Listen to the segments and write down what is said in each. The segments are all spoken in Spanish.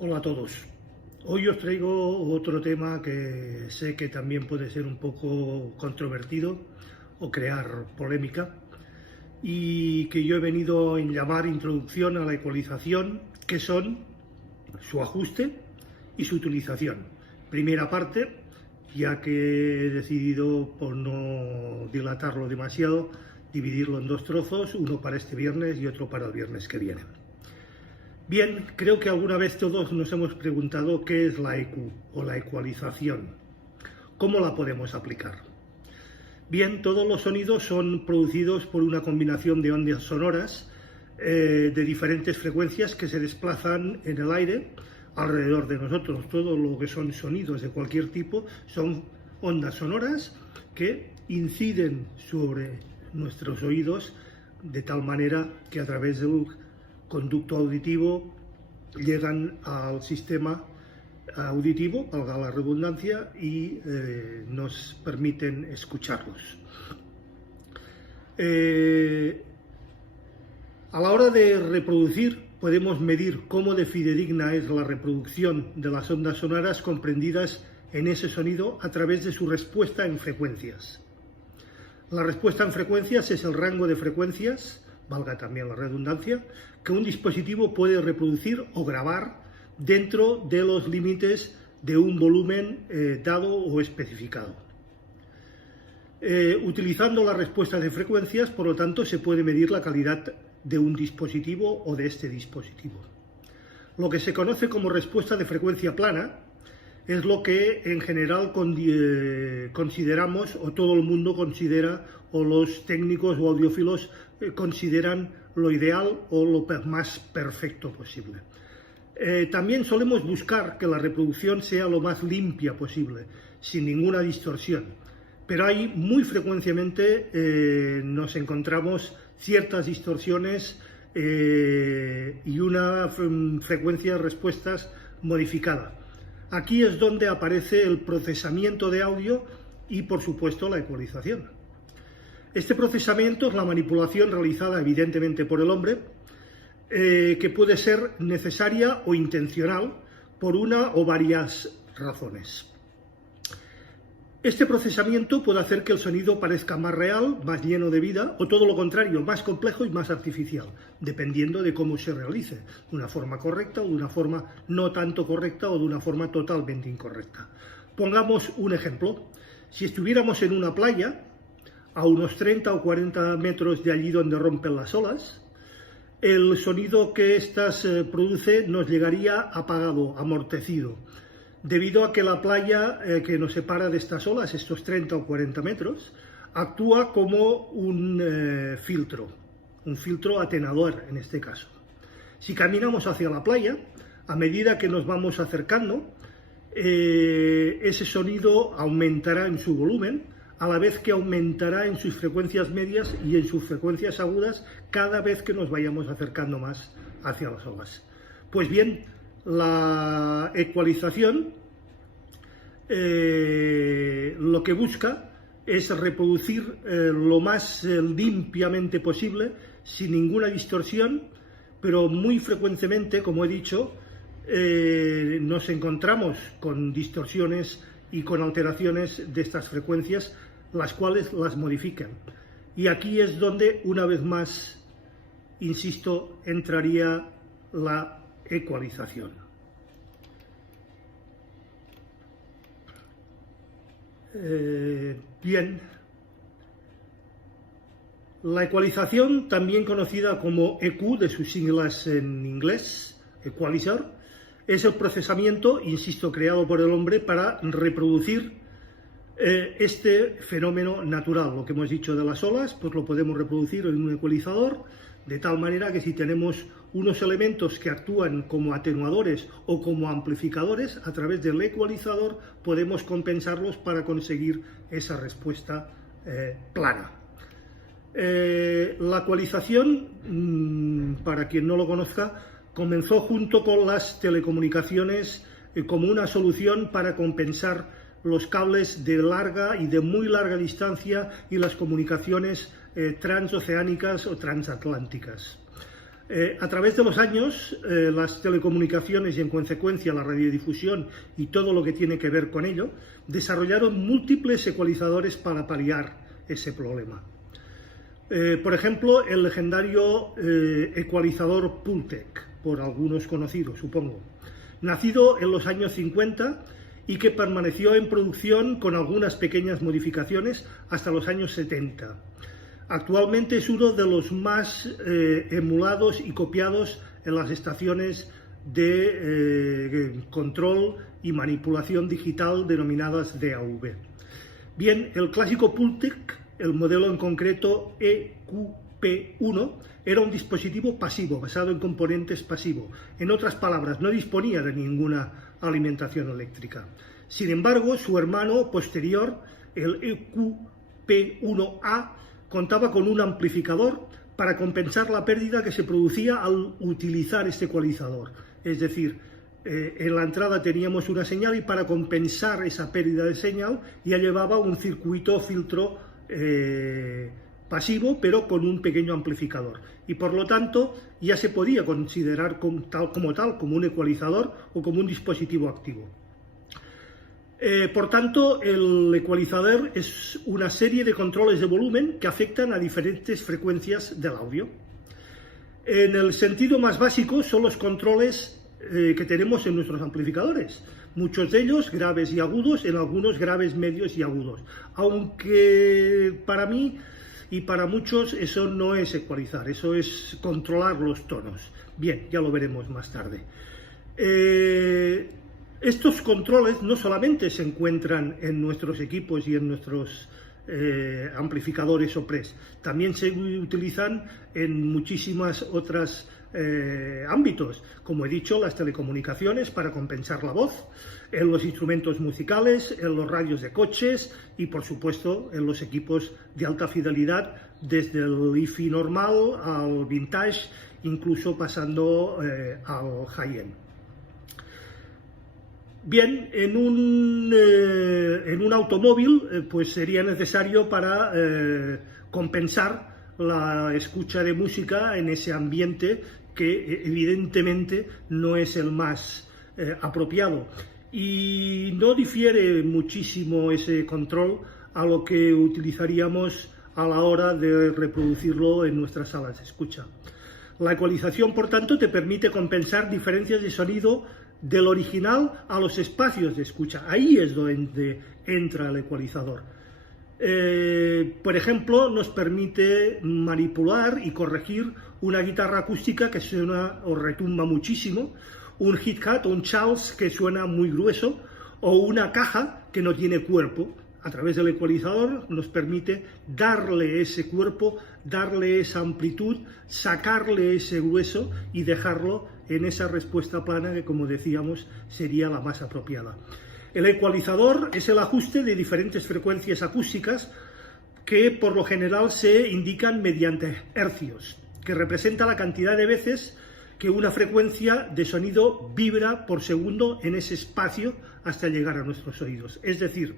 Hola a todos. Hoy os traigo otro tema que sé que también puede ser un poco controvertido o crear polémica y que yo he venido en llamar introducción a la ecualización, que son su ajuste y su utilización. Primera parte, ya que he decidido, por no dilatarlo demasiado, dividirlo en dos trozos, uno para este viernes y otro para el viernes que viene. Bien, creo que alguna vez todos nos hemos preguntado qué es la EQ o la ecualización. ¿Cómo la podemos aplicar? Bien, todos los sonidos son producidos por una combinación de ondas sonoras de diferentes frecuencias que se desplazan en el aire alrededor de nosotros. Todo lo que son sonidos de cualquier tipo son ondas sonoras que inciden sobre nuestros oídos de tal manera que a través del conducto auditivo llegan al sistema auditivo, valga la redundancia, y nos permiten escucharlos. A la hora de reproducir podemos medir cómo de fidedigna es la reproducción de las ondas sonoras comprendidas en ese sonido a través de su respuesta en frecuencias. La respuesta en frecuencias es el rango de frecuencias, valga también la redundancia, que un dispositivo puede reproducir o grabar dentro de los límites de un volumen dado o especificado. Utilizando la respuesta de frecuencias, por lo tanto, se puede medir la calidad de un dispositivo o de este dispositivo. Lo que se conoce como respuesta de frecuencia plana es lo que en general consideramos, o todo el mundo considera, o los técnicos o audiófilos consideran lo ideal o lo más perfecto posible. También solemos buscar que la reproducción sea lo más limpia posible, sin ninguna distorsión, pero ahí muy frecuentemente nos encontramos ciertas distorsiones y una frecuencia de respuestas modificada. Aquí es donde aparece el procesamiento de audio y, por supuesto, la ecualización. Este procesamiento es la manipulación realizada evidentemente por el hombre, que puede ser necesaria o intencional por una o varias razones. Este procesamiento puede hacer que el sonido parezca más real, más lleno de vida, o todo lo contrario, más complejo y más artificial, dependiendo de cómo se realice, de una forma correcta o de una forma no tanto correcta o de una forma totalmente incorrecta. Pongamos un ejemplo. Si estuviéramos en una playa, a unos 30 o 40 metros de allí donde rompen las olas, el sonido que éstas produce nos llegaría apagado, amortecido, debido a que la playa que nos separa de estas olas, estos 30 o 40 metros, actúa como un filtro atenuador en este caso. Si caminamos hacia la playa, a medida que nos vamos acercando, ese sonido aumentará en su volumen, a la vez que aumentará en sus frecuencias medias y en sus frecuencias agudas cada vez que nos vayamos acercando más hacia las olas. Pues bien, la ecualización lo que busca es reproducir lo más limpiamente posible, sin ninguna distorsión, pero muy frecuentemente, como he dicho, nos encontramos con distorsiones y con alteraciones de estas frecuencias, las cuales las modifican. Y aquí es donde, una vez más, insisto, entraría la ecualización. Bien, la ecualización, también conocida como EQ, de sus siglas en inglés, equalizer, es el procesamiento, insisto, creado por el hombre para reproducir este fenómeno natural. Lo que hemos dicho de las olas, pues lo podemos reproducir en un ecualizador, de tal manera que si tenemos unos elementos que actúan como atenuadores o como amplificadores, a través del ecualizador podemos compensarlos para conseguir esa respuesta plana. La ecualización, para quien no lo conozca, comenzó junto con las telecomunicaciones como una solución para compensar los cables de larga y de muy larga distancia y las comunicaciones transoceánicas o transatlánticas. A través de los años, las telecomunicaciones y en consecuencia la radiodifusión y todo lo que tiene que ver con ello, desarrollaron múltiples ecualizadores para paliar ese problema. Por ejemplo, el legendario ecualizador Pultec, por algunos conocidos, supongo, nacido en los años 50 y que permaneció en producción con algunas pequeñas modificaciones hasta los años 70. Actualmente es uno de los más emulados y copiados en las estaciones de control y manipulación digital denominadas DAV. Bien, el clásico Pultec, el modelo en concreto EQP1, era un dispositivo pasivo, basado en componentes pasivos. En otras palabras, no disponía de ninguna alimentación eléctrica. Sin embargo, su hermano posterior, el EQP1A, contaba con un amplificador para compensar la pérdida que se producía al utilizar este ecualizador. Es decir, en la entrada teníamos una señal y para compensar esa pérdida de señal ya llevaba un circuito filtro pasivo, pero con un pequeño amplificador. Y por lo tanto ya se podía considerar como un ecualizador o como un dispositivo activo. Por tanto, el ecualizador es una serie de controles de volumen que afectan a diferentes frecuencias del audio. En el sentido más básico son los controles que tenemos en nuestros amplificadores, muchos de ellos graves y agudos, en algunos graves, medios y agudos, aunque para mí y para muchos eso no es ecualizar, eso es controlar los tonos. Bien, ya lo veremos más tarde. Estos controles no solamente se encuentran en nuestros equipos y en nuestros amplificadores o pres, también se utilizan en muchísimas otras ámbitos, como he dicho, las telecomunicaciones para compensar la voz, en los instrumentos musicales, en los radios de coches y por supuesto en los equipos de alta fidelidad, desde el hi-fi normal al vintage, incluso pasando al high-end. Bien, en un automóvil pues sería necesario para compensar la escucha de música en ese ambiente que evidentemente no es el más apropiado. Y no difiere muchísimo ese control a lo que utilizaríamos a la hora de reproducirlo en nuestras salas de escucha. La ecualización, por tanto, te permite compensar diferencias de sonido del original a los espacios de escucha. Ahí es donde entra el ecualizador. Por ejemplo, nos permite manipular y corregir una guitarra acústica que suena o retumba muchísimo, un hi-hat o un Charles que suena muy grueso, o una caja que no tiene cuerpo. A través del ecualizador nos permite darle ese cuerpo, darle esa amplitud, sacarle ese grueso y dejarlo en esa respuesta plana que, como decíamos, sería la más apropiada. El ecualizador es el ajuste de diferentes frecuencias acústicas que por lo general se indican mediante hercios, que representa la cantidad de veces que una frecuencia de sonido vibra por segundo en ese espacio hasta llegar a nuestros oídos. Es decir,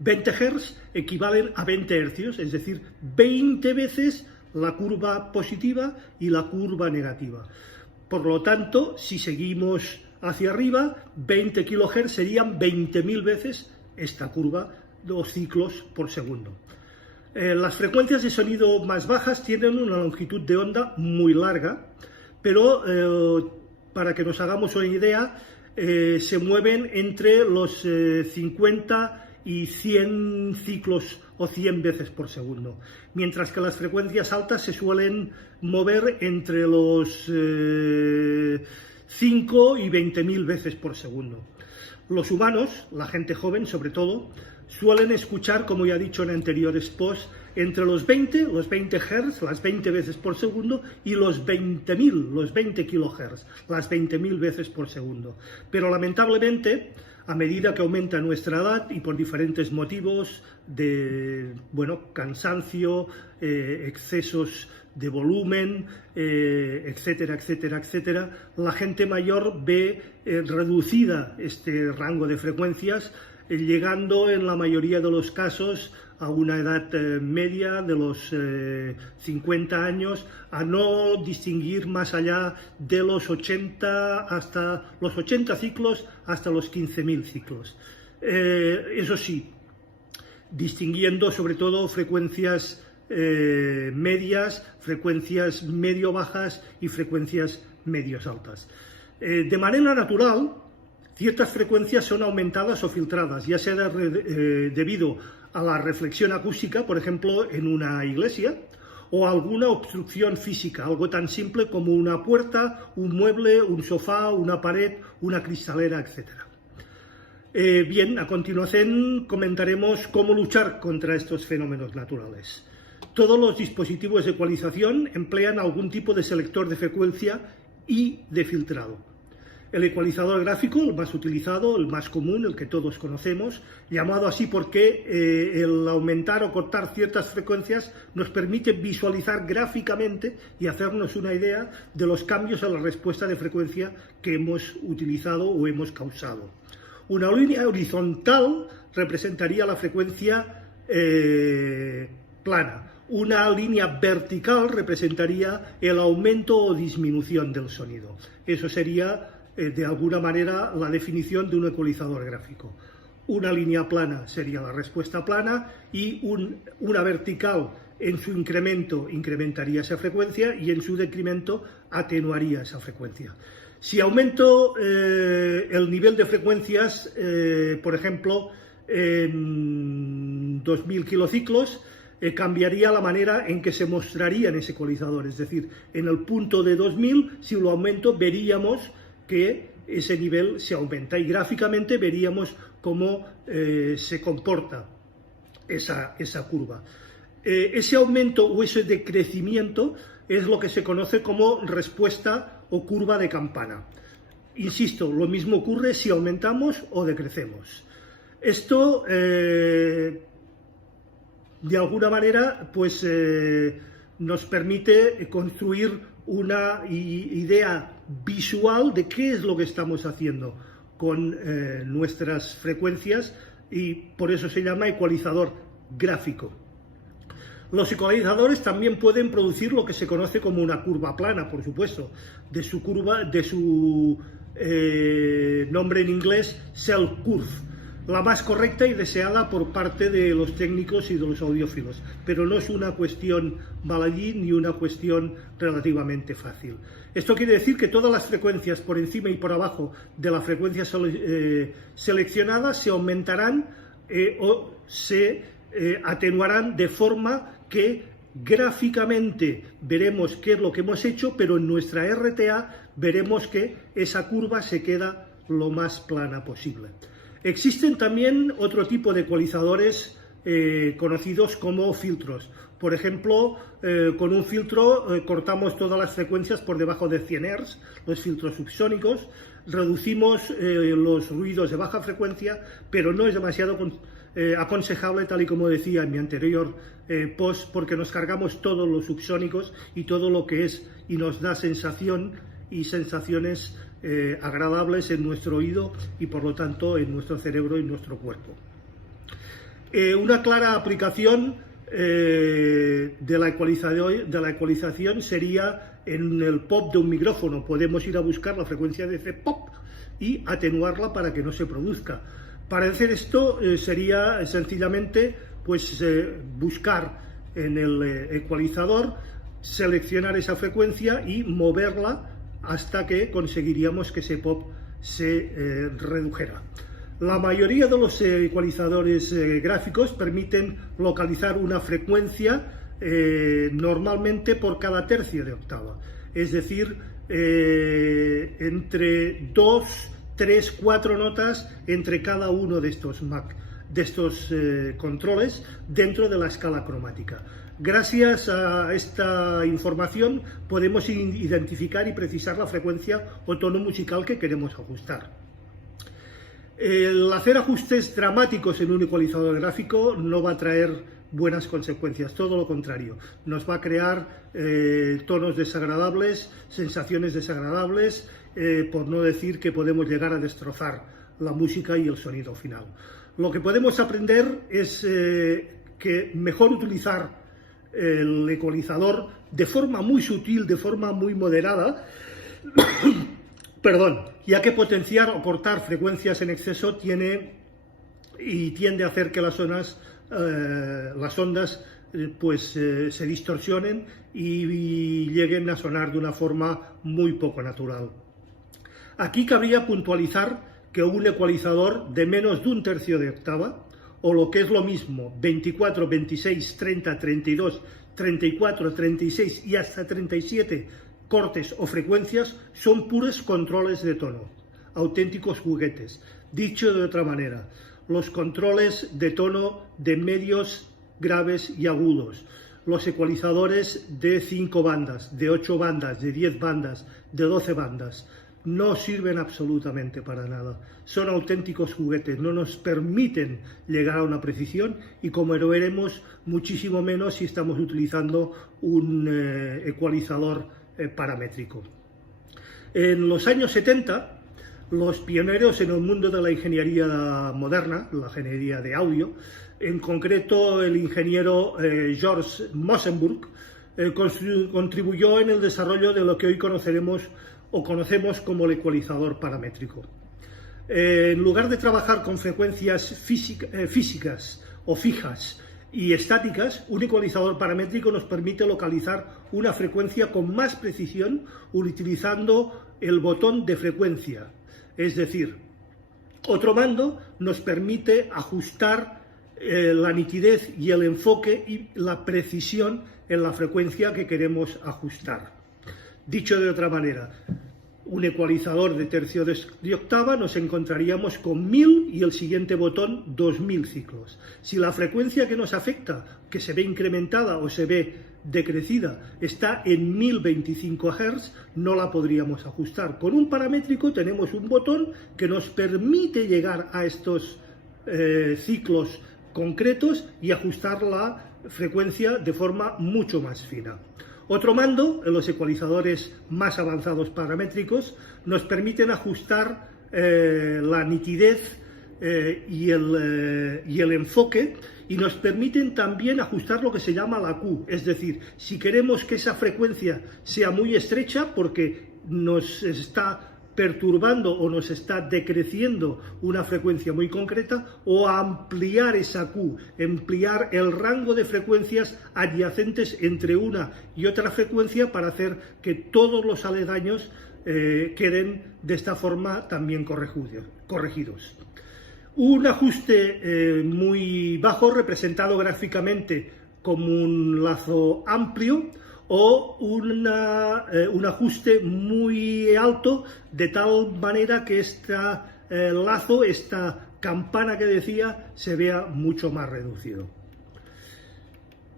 20 Hz equivalen a 20 hercios, es decir, 20 veces la curva positiva y la curva negativa. Por lo tanto, si seguimos hacia arriba, 20 kHz serían 20.000 veces esta curva, 2 ciclos por segundo. Las frecuencias de sonido más bajas tienen una longitud de onda muy larga, pero para que nos hagamos una idea, se mueven entre los 50 y 100 ciclos o 100 veces por segundo, mientras que las frecuencias altas se suelen mover entre los 5 y 20.000 veces por segundo. Los humanos, la gente joven sobre todo, suelen escuchar, como ya he dicho en anteriores posts, entre los 20 Hz, las 20 veces por segundo, y los 20.000, los 20 kHz, las 20.000 veces por segundo. Pero lamentablemente, a medida que aumenta nuestra edad y por diferentes motivos de, cansancio, excesos de volumen, etcétera, etcétera, etcétera, la gente mayor ve reducida este rango de frecuencias llegando en la mayoría de los casos a una edad media de los 50 años, a no distinguir más allá de los 80 ciclos hasta los 15.000 ciclos. Eso sí, distinguiendo sobre todo frecuencias medias, frecuencias medio bajas y frecuencias medios altas. De manera natural, ciertas frecuencias son aumentadas o filtradas, ya sea debido a la reflexión acústica, por ejemplo, en una iglesia, o alguna obstrucción física, algo tan simple como una puerta, un mueble, un sofá, una pared, una cristalera, etc. Bien, a continuación comentaremos cómo luchar contra estos fenómenos naturales. Todos los dispositivos de ecualización emplean algún tipo de selector de frecuencia y de filtrado. El ecualizador gráfico, el más utilizado, el más común, el que todos conocemos, llamado así porque el aumentar o cortar ciertas frecuencias nos permite visualizar gráficamente y hacernos una idea de los cambios en la respuesta de frecuencia que hemos utilizado o hemos causado. Una línea horizontal representaría la frecuencia plana. Una línea vertical representaría el aumento o disminución del sonido. Eso sería de alguna manera la definición de un ecualizador gráfico. Una línea plana sería la respuesta plana y una vertical en su incremento incrementaría esa frecuencia y en su decremento atenuaría esa frecuencia. Si aumento el nivel de frecuencias, por ejemplo, en 2000 kilociclos, cambiaría la manera en que se mostraría en ese ecualizador. Es decir, en el punto de 2000, si lo aumento, veríamos que ese nivel se aumenta y gráficamente veríamos cómo se comporta esa curva. Ese aumento o ese decrecimiento es lo que se conoce como respuesta o curva de campana. Insisto, lo mismo ocurre si aumentamos o decrecemos. Esto, de alguna manera, pues nos permite construir una idea visual de qué es lo que estamos haciendo con nuestras frecuencias y por eso se llama ecualizador gráfico. Los ecualizadores también pueden producir lo que se conoce como una curva plana, por supuesto, de su nombre en inglés, cell curve, la más correcta y deseada por parte de los técnicos y de los audiófilos, pero no es una cuestión baladí ni una cuestión relativamente fácil. Esto quiere decir que todas las frecuencias por encima y por abajo de la frecuencia seleccionada se aumentarán o se atenuarán de forma que gráficamente veremos qué es lo que hemos hecho, pero en nuestra RTA veremos que esa curva se queda lo más plana posible. Existen también otro tipo de ecualizadores conocidos como filtros. Por ejemplo, con un filtro cortamos todas las frecuencias por debajo de 100 Hz, los filtros subsónicos, reducimos los ruidos de baja frecuencia, pero no es demasiado aconsejable, tal y como decía en mi anterior post, porque nos cargamos todos los subsónicos y todo lo que es y nos da sensación y sensaciones agradables en nuestro oído y por lo tanto en nuestro cerebro y nuestro cuerpo. Una clara aplicación de la ecualización sería en el pop de un micrófono. Podemos ir a buscar la frecuencia de ese pop y atenuarla para que no se produzca. Para hacer esto sería sencillamente pues, buscar en el ecualizador, seleccionar esa frecuencia y moverla hasta que conseguiríamos que ese pop se redujera. La mayoría de los ecualizadores gráficos permiten localizar una frecuencia normalmente por cada tercio de octava, es decir, entre 2, 3, 4 notas entre cada uno de estos controles dentro de la escala cromática. Gracias a esta información podemos identificar y precisar la frecuencia o tono musical que queremos ajustar. El hacer ajustes dramáticos en un ecualizador gráfico no va a traer buenas consecuencias, todo lo contrario, nos va a crear tonos desagradables, sensaciones desagradables, por no decir que podemos llegar a destrozar la música y el sonido final. Lo que podemos aprender es que mejor utilizar el ecualizador de forma muy sutil, de forma muy moderada, perdón, ya que potenciar o cortar frecuencias en exceso tiende a hacer que las ondas se distorsionen y lleguen a sonar de una forma muy poco natural. Aquí cabría puntualizar que un ecualizador de menos de un tercio de octava, o lo que es lo mismo, 24, 26, 30, 32, 34, 36 y hasta 37 cortes o frecuencias son puros controles de tono, auténticos juguetes. Dicho de otra manera, los controles de tono de medios, graves y agudos, los ecualizadores de 5 bandas, de 8 bandas, de 10 bandas, de 12 bandas, no sirven absolutamente para nada. Son auténticos juguetes, no nos permiten llegar a una precisión y, como lo veremos, muchísimo menos si estamos utilizando un ecualizador paramétrico. En los años 70, los pioneros en el mundo de la ingeniería moderna, la ingeniería de audio, en concreto el ingeniero George Mosenburg, contribuyó en el desarrollo de lo que hoy conocemos como el ecualizador paramétrico. En lugar de trabajar con frecuencias físicas o fijas y estáticas, un ecualizador paramétrico nos permite localizar una frecuencia con más precisión utilizando el botón de frecuencia. Es decir, otro mando nos permite ajustar la nitidez y el enfoque y la precisión en la frecuencia que queremos ajustar. Dicho de otra manera, un ecualizador de tercio de octava nos encontraríamos con 1000 y el siguiente botón 2000 ciclos. Si la frecuencia que nos afecta, que se ve incrementada o se ve decrecida, está en 1025 Hz, no la podríamos ajustar. Con un paramétrico tenemos un botón que nos permite llegar a estos ciclos concretos y ajustar la frecuencia de forma mucho más fina. Otro mando, en los ecualizadores más avanzados paramétricos, nos permiten ajustar la nitidez y el enfoque, y nos permiten también ajustar lo que se llama la Q, es decir, si queremos que esa frecuencia sea muy estrecha porque nos está perturbando o nos está decreciendo una frecuencia muy concreta, o ampliar esa Q, ampliar el rango de frecuencias adyacentes entre una y otra frecuencia para hacer que todos los aledaños queden de esta forma también corregidos. Un ajuste muy bajo, representado gráficamente como un lazo amplio, o un ajuste muy alto, de tal manera que este lazo, esta campana que decía, se vea mucho más reducido.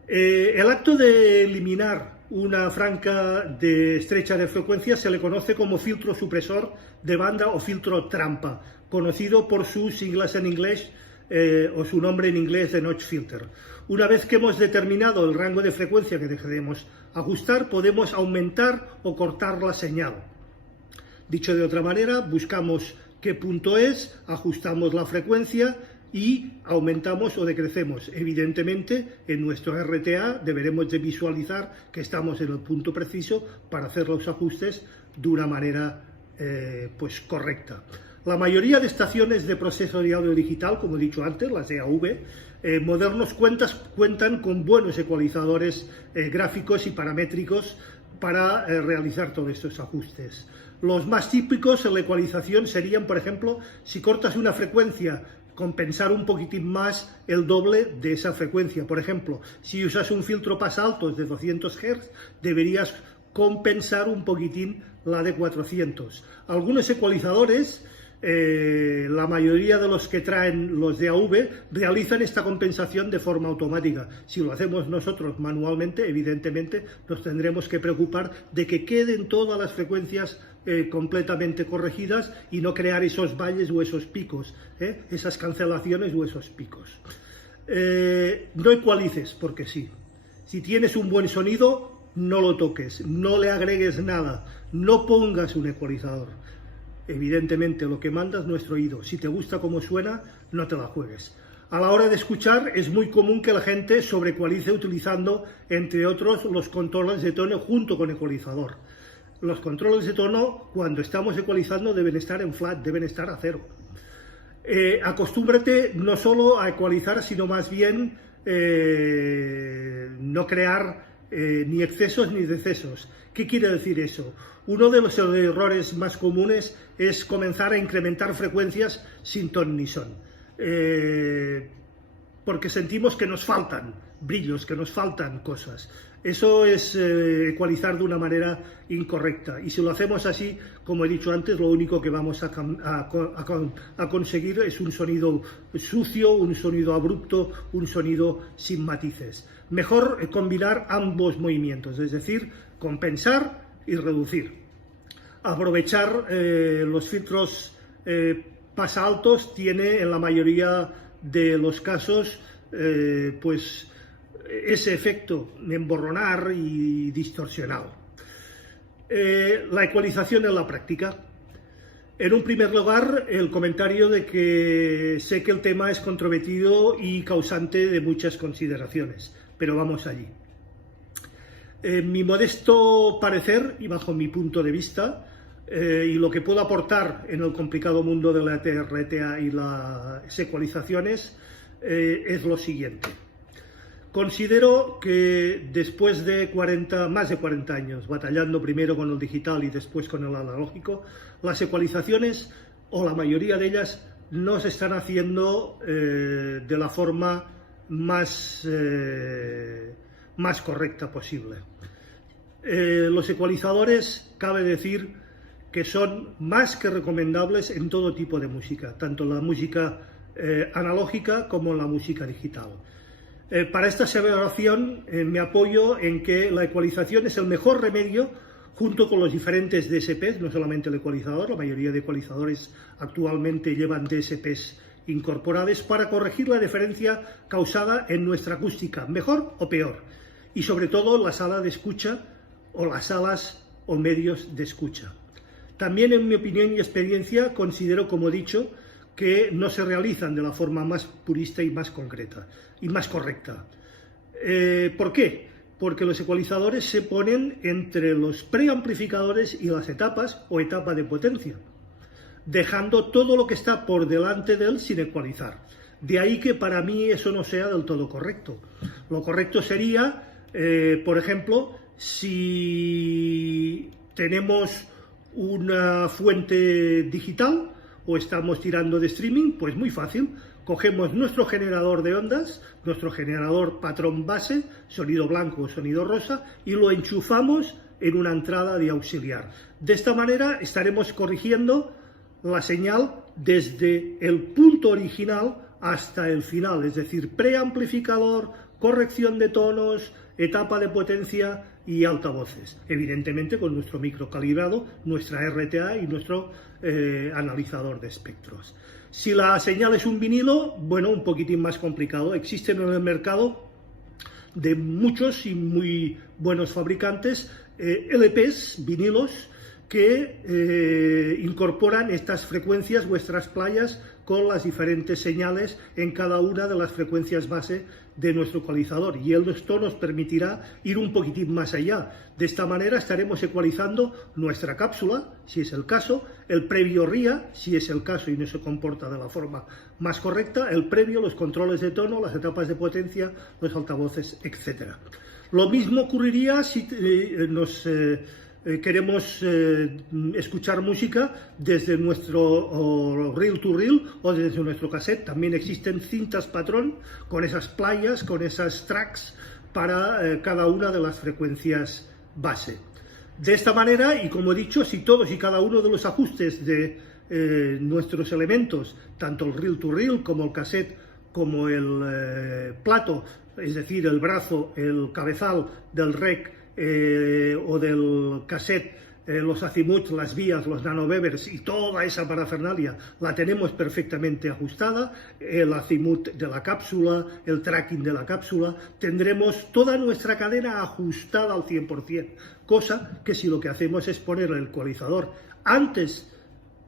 El acto de eliminar una franja estrecha de frecuencia se le conoce como filtro supresor de banda o filtro trampa, conocido por sus siglas en inglés o su nombre en inglés de notch filter. Una vez que hemos determinado el rango de frecuencia que queremos ajustar, podemos aumentar o cortar la señal. Dicho de otra manera, buscamos qué punto es, ajustamos la frecuencia y aumentamos o decrecemos. Evidentemente, en nuestro RTA deberemos de visualizar que estamos en el punto preciso para hacer los ajustes de una manera correcta. La mayoría de estaciones de proceso de audio digital, como he dicho antes, las DAV, modernos cuentan con buenos ecualizadores gráficos y paramétricos para realizar todos estos ajustes. Los más típicos en la ecualización serían, por ejemplo, si cortas una frecuencia, compensar un poquitín más el doble de esa frecuencia. Por ejemplo, si usas un filtro pasaltos de 200 Hz, deberías compensar un poquitín la de 400. Algunos ecualizadores, la mayoría de los que traen los DAV, realizan esta compensación de forma automática. Si lo hacemos nosotros manualmente, evidentemente nos tendremos que preocupar de que queden todas las frecuencias completamente corregidas y no crear esos valles o esos picos, esas cancelaciones o esos picos. No ecualices porque sí. Si tienes un buen sonido, no lo toques, no le agregues nada, no pongas un ecualizador. Evidentemente lo que manda es nuestro oído. Si te gusta cómo suena, no te la juegues. A la hora de escuchar es muy común que la gente sobreecualice utilizando, entre otros, los controles de tono junto con ecualizador. Los controles de tono, cuando estamos ecualizando, deben estar en flat, deben estar a 0. Acostúmbrate no solo a ecualizar, sino más bien no crear ni excesos ni decesos. ¿Qué quiere decir eso? Uno de los errores más comunes es comenzar a incrementar frecuencias sin ton ni son. Porque sentimos que nos faltan brillos, que nos faltan cosas. Eso es ecualizar de una manera incorrecta, y si lo hacemos así, como he dicho antes, lo único que vamos a conseguir es un sonido sucio, un sonido abrupto, un sonido sin matices. Mejor combinar ambos movimientos, es decir, compensar y reducir. Aprovechar los filtros pasa altos tiene en la mayoría de los casos pues ese efecto de emborronar y distorsionado. La ecualización en la práctica. En un primer lugar, el comentario de que sé que el tema es controvertido y causante de muchas consideraciones, pero vamos allí. En mi modesto parecer y bajo mi punto de vista, y lo que puedo aportar en el complicado mundo de la RTA y las ecualizaciones, es lo siguiente. Considero que después de más de 40 años batallando primero con el digital y después con el analógico, las ecualizaciones, o la mayoría de ellas, no se están haciendo de la forma más correcta posible. Los ecualizadores, cabe decir, que son más que recomendables en todo tipo de música, tanto en la música analógica como en la música digital. Para esta aseveración me apoyo en que la ecualización es el mejor remedio, junto con los diferentes DSPs, no solamente el ecualizador, la mayoría de ecualizadores actualmente llevan DSPs incorporados, para corregir la diferencia causada en nuestra acústica, mejor o peor, y sobre todo la sala de escucha o las salas o medios de escucha. También, en mi opinión y experiencia, considero, como he dicho, que no se realizan de la forma más purista y más concreta y más correcta. ¿Por qué? Porque los ecualizadores se ponen entre los preamplificadores y las etapas o etapa de potencia, dejando todo lo que está por delante de él sin ecualizar. De ahí que para mí eso no sea del todo correcto. Lo correcto sería, por ejemplo, si tenemos una fuente digital o estamos tirando de streaming, pues muy fácil, cogemos nuestro generador de ondas, nuestro generador patrón base, sonido blanco o sonido rosa, y lo enchufamos en una entrada de auxiliar. De esta manera estaremos corrigiendo la señal desde el punto original hasta el final, es decir, preamplificador, corrección de tonos, etapa de potencia y altavoces, evidentemente con nuestro micro calibrado, nuestra RTA y nuestro analizador de espectros. Si la señal es un vinilo, bueno, un poquitín más complicado. Existen en el mercado de muchos y muy buenos fabricantes LPs, vinilos, que incorporan estas frecuencias, vuestras playas, con las diferentes señales en cada una de las frecuencias base de nuestro ecualizador, y esto nos permitirá ir un poquitín más allá. De esta manera estaremos ecualizando nuestra cápsula, si es el caso, el previo RIA, si es el caso y no se comporta de la forma más correcta, el previo, los controles de tono, las etapas de potencia, los altavoces, etc. Lo mismo ocurriría si queremos escuchar música desde nuestro reel to reel o desde nuestro cassette. También existen cintas patrón con esas playas, con esas tracks para cada una de las frecuencias base. De esta manera, y como he dicho, si todos y cada uno de los ajustes de nuestros elementos, tanto el reel to reel como el cassette, como el plato, es decir, el brazo, el cabezal del rec, o del cassette, los azimuths, las vías, los nanovevers y toda esa parafernalia la tenemos perfectamente ajustada, el azimuth de la cápsula, el tracking de la cápsula, tendremos toda nuestra cadena ajustada al 100%, cosa que si lo que hacemos es poner el ecualizador antes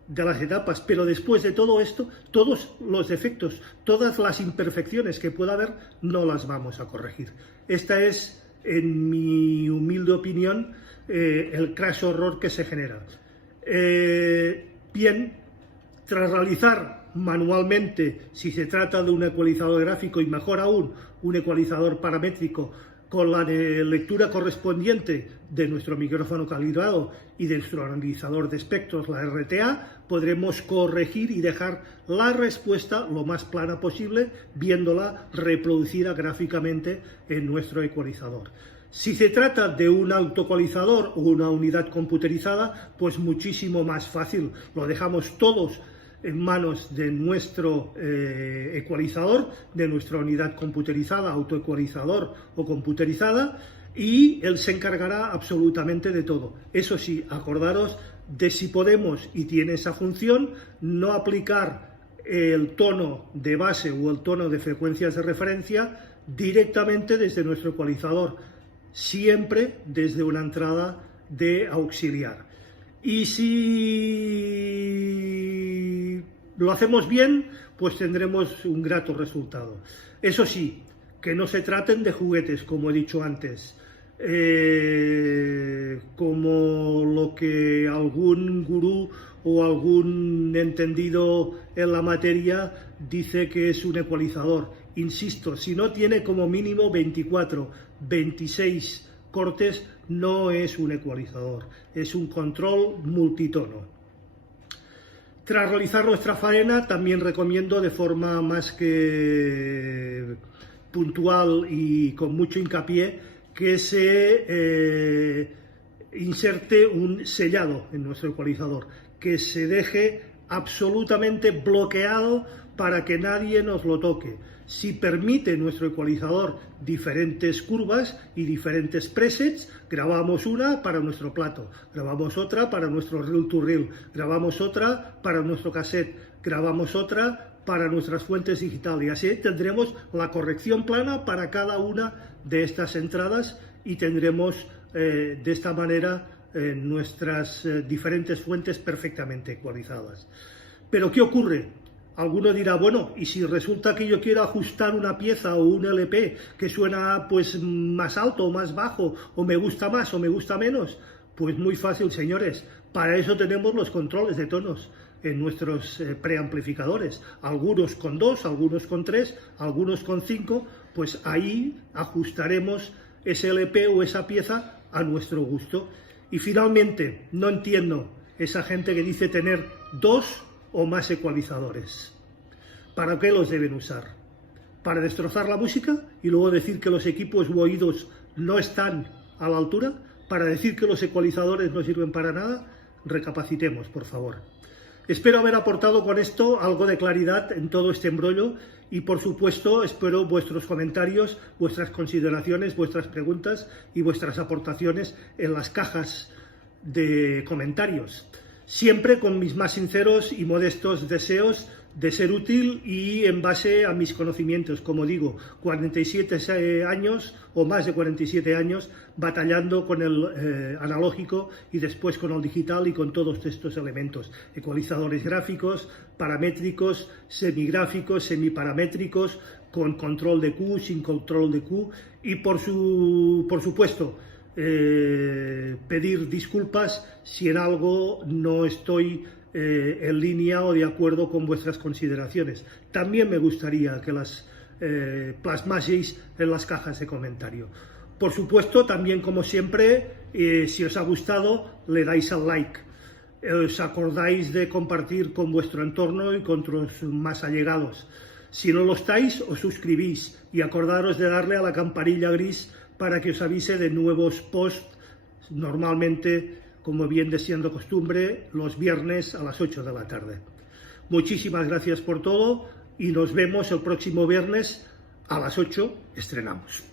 de las etapas, pero después de todo esto, todos los defectos, todas las imperfecciones que pueda haber, no las vamos a corregir. Esta es, en mi humilde opinión, el crash horror que se genera. Bien, tras realizar manualmente, si se trata de un ecualizador gráfico y mejor aún, un ecualizador paramétrico, con la lectura correspondiente de nuestro micrófono calibrado y de nuestro analizador de espectros, la RTA, podremos corregir y dejar la respuesta lo más plana posible, viéndola reproducida gráficamente en nuestro ecualizador. Si se trata de un autoecualizador o una unidad computerizada, pues muchísimo más fácil. Lo dejamos todos en manos de nuestro ecualizador, de nuestra unidad computerizada, autoecualizador o computerizada, y él se encargará absolutamente de todo. Eso sí, acordaros de, si podemos y tiene esa función, no aplicar el tono de base o el tono de frecuencias de referencia directamente desde nuestro ecualizador, siempre desde una entrada de auxiliar. Y si lo hacemos bien, pues tendremos un grato resultado. Eso sí, que no se traten de juguetes, como he dicho antes, como lo que algún gurú o algún entendido en la materia dice que es un ecualizador. Insisto, si no tiene como mínimo 24, 26 cortes, no es un ecualizador, es un control multitono. Tras realizar nuestra faena, también recomiendo de forma más que puntual y con mucho hincapié que se inserte un sellado en nuestro ecualizador, que se deje absolutamente bloqueado para que nadie nos lo toque. Si permite nuestro ecualizador diferentes curvas y diferentes presets, grabamos una para nuestro plato, grabamos otra para nuestro reel to reel, grabamos otra para nuestro cassette, grabamos otra para nuestras fuentes digitales, y así tendremos la corrección plana para cada una de estas entradas y tendremos de esta manera nuestras diferentes fuentes perfectamente ecualizadas. Pero ¿qué ocurre? Alguno dirá, bueno, y si resulta que yo quiero ajustar una pieza o un LP que suena pues más alto o más bajo, o me gusta más o me gusta menos, pues muy fácil, señores. Para eso tenemos los controles de tonos en nuestros preamplificadores, algunos con 2, algunos con 3, algunos con 5, pues ahí ajustaremos ese LP o esa pieza a nuestro gusto. Y finalmente, no entiendo esa gente que dice tener 2 o más ecualizadores. ¿Para qué los deben usar? ¿Para destrozar la música y luego decir que los equipos u oídos no están a la altura? ¿Para decir que los ecualizadores no sirven para nada? Recapacitemos, por favor. Espero haber aportado con esto algo de claridad en todo este embrollo y, por supuesto, espero vuestros comentarios, vuestras consideraciones, vuestras preguntas y vuestras aportaciones en las cajas de comentarios. Siempre con mis más sinceros y modestos deseos de ser útil y en base a mis conocimientos, como digo, 47 años o más de 47 años batallando con el analógico y después con el digital y con todos estos elementos, ecualizadores gráficos, paramétricos, semigráficos, semiparamétricos, con control de Q, sin control de Q y por supuesto pedir disculpas si en algo no estoy en línea o de acuerdo con vuestras consideraciones. También me gustaría que las plasmaseis en las cajas de comentario. Por supuesto, también como siempre, si os ha gustado, le dais al like. Os acordáis de compartir con vuestro entorno y con los más allegados. Si no lo estáis, os suscribís y acordaros de darle a la campanilla gris para que os avise de nuevos posts, normalmente, como viene siendo costumbre, los viernes a las 8 de la tarde. Muchísimas gracias por todo y nos vemos el próximo viernes a las 8, estrenamos.